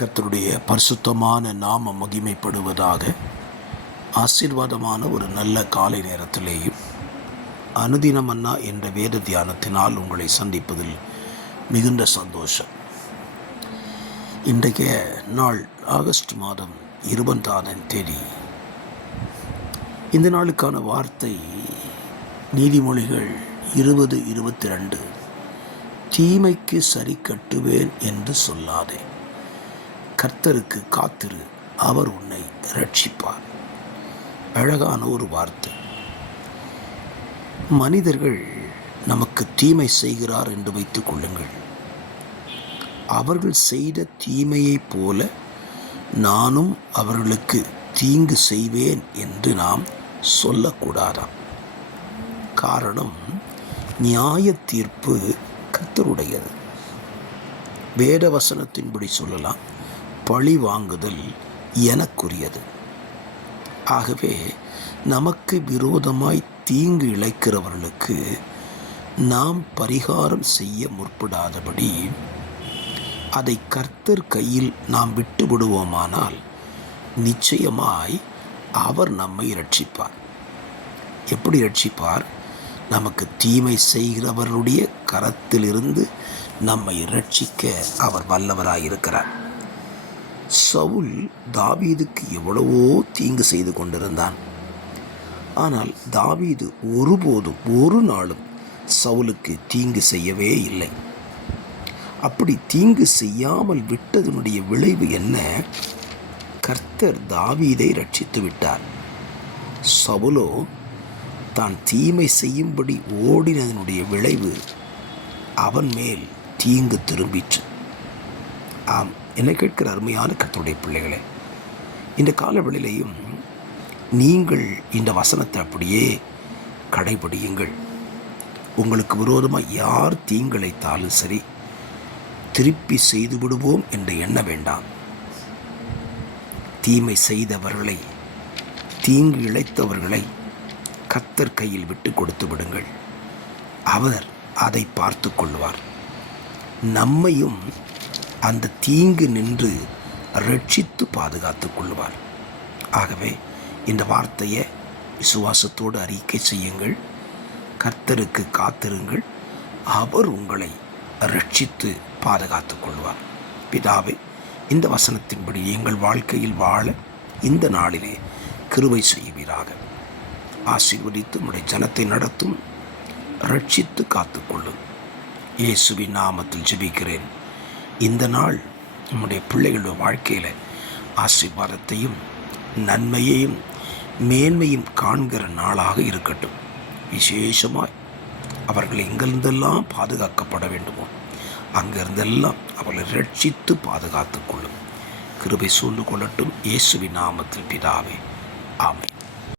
கர்த்தருடைய பரிசுத்தமான நாம மகிமைப்படுவதாக. ஆசீர்வாதமான ஒரு நல்ல காலை நேரத்திலேயும் அனுதினம் அண்ணா என்ற வேத தியானத்தினால் உங்களை சந்திப்பதில் மிகுந்த சந்தோஷம். இன்றைய நாள் ஆகஸ்ட் மாதம் 20ஆம் தேதி. இந்த நாளுக்கான வார்த்தை நீதிமொழிகள் 20:22. தீமைக்கு சரி கட்டுவேன் என்று சொல்லாதே, கர்த்தருக்கு காத்திரு, அவர் உன்னை ரட்சிப்பார். அழகான ஒரு வார்த்தை. மனிதர்கள் நமக்கு தீமை செய்கிறார் என்று வைத்துக் கொள்ளுங்கள். அவர்கள் செய்த தீமையைப் போல நானும் அவர்களுக்கு தீங்கு செய்வேன் என்று நாம் சொல்லக்கூடாதாம். காரணம், நியாய தீர்ப்பு கர்த்தருடையது. வேத வசனத்தின்படி சொல்லலாம், பழி வாங்குதல் எனக்குரியது. ஆகவே நமக்கு விரோதமாய் தீங்கு இழைக்கிறவர்களுக்கு நாம் பரிகாரம் செய்ய முற்படாதபடி அதை கர்த்தர் கையில் நாம் விட்டு விடுவோமானால் நிச்சயமாய் அவர் நம்மை ரட்சிப்பார். எப்படி ரட்சிப்பார்? நமக்கு தீமை செய்கிறவருடைய கரத்திலிருந்து நம்மை ரட்சிக்க அவர் வல்லவராயிருக்கிறார். சவுல் தாவீதுக்கு எவ்வளவோ தீங்கு செய்து கொண்டிருந்தான். ஆனால் தாவீது ஒருபோதும் ஒரு நாளும் சவுலுக்கு தீங்கு செய்யவே இல்லை. அப்படி தீங்கு செய்யாமல் விட்டதனுடைய விளைவு என்ன? கர்த்தர் தாவீதை ரட்சித்து விட்டார். சவுலோ தான் தீமை செய்யும்படி ஓடினதனுடைய விளைவு அவன் மேல் தீங்கு திரும்பிற்று. ஆம், என்னை கேட்கிற அருமையான கர்த்தருடைய பிள்ளைகளே, இந்த காலவெளியிலையும் நீங்கள் இந்த வசனத்தை அப்படியே கடைபிடியுங்கள். உங்களுக்கு விரோதமாக யார் தீங்கிழைத்தாலும் சரி, திருப்பி செய்து விடுவோம் என்று எண்ண வேண்டாம். தீமை செய்தவர்களை, தீங்கு இழைத்தவர்களை கர்த்தர் கையில் விட்டு கொடுத்து விடுங்கள். அவர் அதை பார்த்து கொள்வார். நம்மையும் அந்த தீங்கு நின்று ரட்சித்து பாதுகாத்து கொள்வார். ஆகவே இந்த வார்த்தையை விசுவாசத்தோடு அறிக்கை செய்யுங்கள். கர்த்தருக்கு காத்திருங்கள், அவர் உங்களை ரட்சித்து பாதுகாத்து கொள்வார். பிதாவே, இந்த வசனத்தின்படி எங்கள் வாழ்க்கையில் வாழ இந்த நாளிலே கிருபை செய்வீராக. ஆசீர்வதித்து உம்முடைய ஜனத்தை நடத்தும், ரட்சித்து காத்துக்கொள்ளும். இயேசுவின் நாமத்தில் ஜெபிக்கிறேன். இந்த நாள் நம்முடைய பிள்ளைகளுடைய வாழ்க்கையில் ஆசீர்வாதத்தையும் நன்மையையும் மேன்மையும் காண்கிற நாளாக இருக்கட்டும். விசேஷமாய் அவர்கள் எங்கிருந்தெல்லாம் பாதுகாக்கப்பட வேண்டுமோ அங்கிருந்தெல்லாம் அவர்களை ரட்சித்து பாதுகாத்து கொள்ளும். கிருபை சூழ்ந்து கொள்ளட்டும். இயேசுவின் நாமத்தில் பிதாவே, ஆமென்.